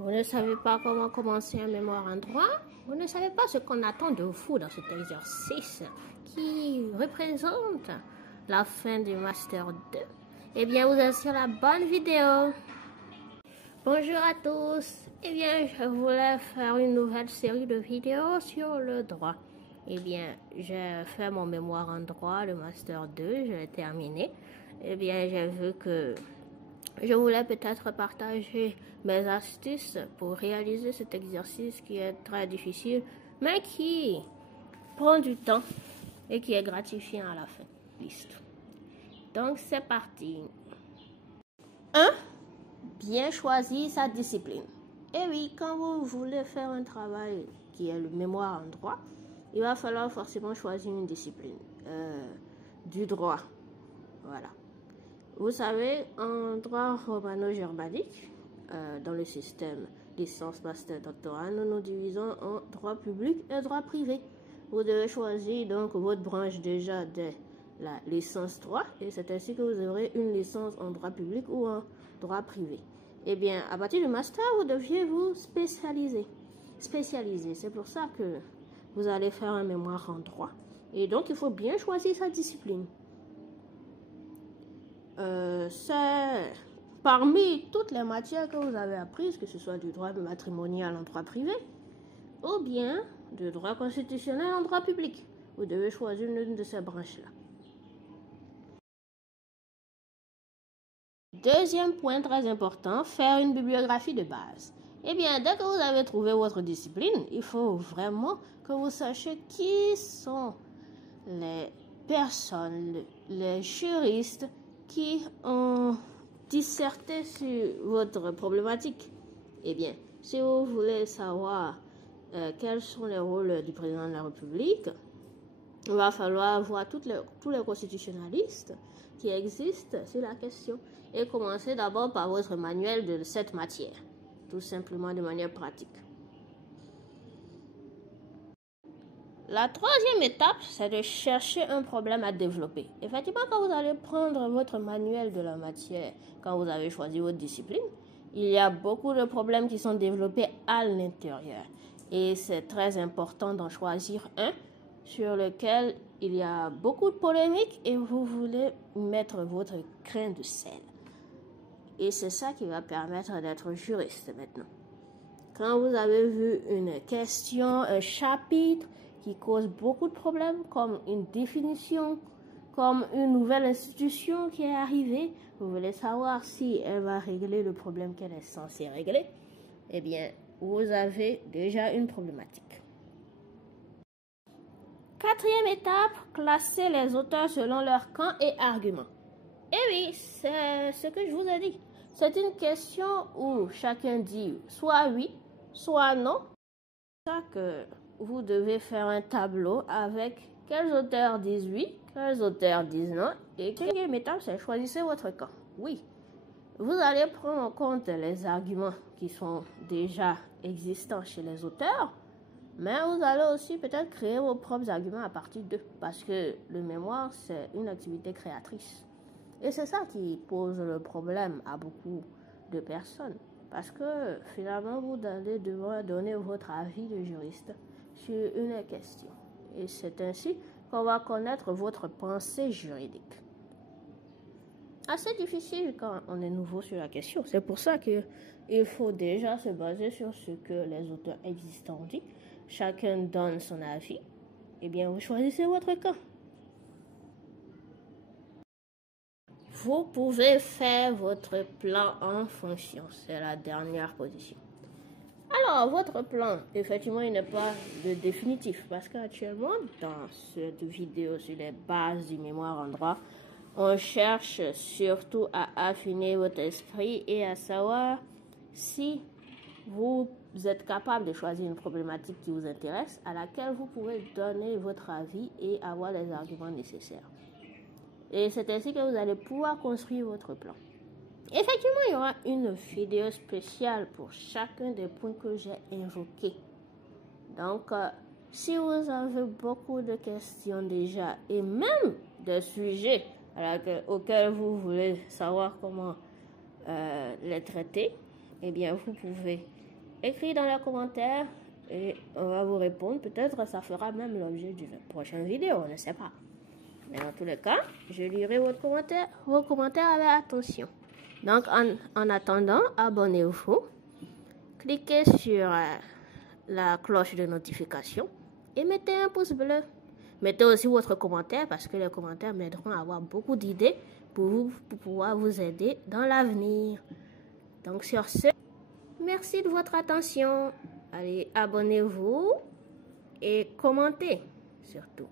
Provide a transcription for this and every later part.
Vous ne savez pas comment commencer un mémoire en droit? Vous ne savez pas ce qu'on attend de vous dans cet exercice qui représente la fin du Master 2? Eh bien, vous êtes sur la bonne vidéo. Bonjour à tous. Eh bien, je voulais faire une nouvelle série de vidéos sur le droit. Eh bien, j'ai fait mon mémoire en droit, le Master 2, je l'ai terminé. Eh bien, j'ai vu que je voulais peut-être partager mes astuces pour réaliser cet exercice qui est très difficile, mais qui prend du temps et qui est gratifiant à la fin. Liste. Donc, c'est parti. 1. Bien choisir sa discipline. Et oui, quand vous voulez faire un travail qui est le mémoire en droit, il va falloir forcément choisir une discipline du droit. Voilà. Vous savez, en droit romano-germanique, dans le système licence, master, doctorat, nous nous divisons en droit public et droit privé. Vous devez choisir donc votre branche déjà dès la licence 3 et c'est ainsi que vous aurez une licence en droit public ou en droit privé. Eh bien, à partir du master, vous deviez vous spécialiser. C'est pour ça que vous allez faire un mémoire en droit. Et donc, il faut bien choisir sa discipline. C'est parmi toutes les matières que vous avez apprises, que ce soit du droit matrimonial en droit privé ou bien du droit constitutionnel en droit public. Vous devez choisir une de ces branches-là. Deuxième point très important, faire une bibliographie de base. Eh bien, dès que vous avez trouvé votre discipline, il faut vraiment que vous sachiez qui sont les personnes, les juristes qui ont disserté sur votre problématique. Eh bien, si vous voulez savoir quels sont les rôles du président de la République, il va falloir voir tous les constitutionnalistes qui existent sur la question et commencer d'abord par votre manuel de cette matière, tout simplement de manière pratique. La troisième étape, c'est de chercher un problème à développer. Effectivement, quand vous allez prendre votre manuel de la matière, quand vous avez choisi votre discipline, il y a beaucoup de problèmes qui sont développés à l'intérieur. Et c'est très important d'en choisir un sur lequel il y a beaucoup de polémiques et vous voulez mettre votre grain de sel. Et c'est ça qui va permettre d'être juriste maintenant. Quand vous avez vu une question, un chapitre qui cause beaucoup de problèmes, comme une définition, comme une nouvelle institution qui est arrivée, vous voulez savoir si elle va régler le problème qu'elle est censée régler, eh bien, vous avez déjà une problématique. Quatrième étape, classer les auteurs selon leur camp et arguments. Eh oui, c'est ce que je vous ai dit. C'est une question où chacun dit soit oui, soit non. C'est ça que vous devez faire un tableau avec quels auteurs disent oui, quels auteurs disent non. Et quatrième étape, c'est choisissez votre camp. Oui, vous allez prendre en compte les arguments qui sont déjà existants chez les auteurs, mais vous allez aussi peut-être créer vos propres arguments à partir d'eux, parce que le mémoire, c'est une activité créatrice. Et c'est ça qui pose le problème à beaucoup de personnes. Parce que finalement, vous allez devoir donner votre avis de juriste sur une question. Et c'est ainsi qu'on va connaître votre pensée juridique. Assez difficile quand on est nouveau sur la question. C'est pour ça qu'il faut déjà se baser sur ce que les auteurs existants ont dit. Chacun donne son avis. Eh bien, vous choisissez votre camp. Vous pouvez faire votre plan en fonction. C'est la dernière position. Alors, votre plan, effectivement, il n'est pas de définitif. Parce qu'actuellement, dans cette vidéo sur les bases du mémoire en droit, on cherche surtout à affiner votre esprit et à savoir si vous êtes capable de choisir une problématique qui vous intéresse, à laquelle vous pouvez donner votre avis et avoir les arguments nécessaires. Et c'est ainsi que vous allez pouvoir construire votre plan. Effectivement, il y aura une vidéo spéciale pour chacun des points que j'ai évoqués. Donc, si vous avez beaucoup de questions déjà et même des sujets auxquels vous voulez savoir comment les traiter, eh bien, vous pouvez écrivez dans les commentaires et on va vous répondre. Peut-être ça fera même l'objet d'une prochaine vidéo, on ne sait pas. Mais dans tous les cas, je lirai vos commentaires avec attention. Donc, en attendant, abonnez-vous. Cliquez sur la cloche de notification et mettez un pouce bleu. Mettez aussi votre commentaire parce que les commentaires m'aideront à avoir beaucoup d'idées pour pouvoir vous aider dans l'avenir. Donc, sur ce, merci de votre attention. Allez, abonnez-vous et commentez surtout.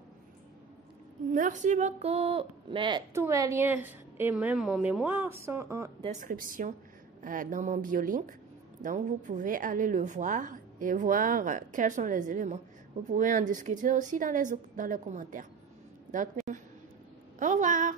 Merci beaucoup. Mais tous mes liens et même mon mémoire sont en description dans mon bio-link. Donc, vous pouvez aller le voir et voir quels sont les éléments. Vous pouvez en discuter aussi dans les commentaires. Donc, au revoir.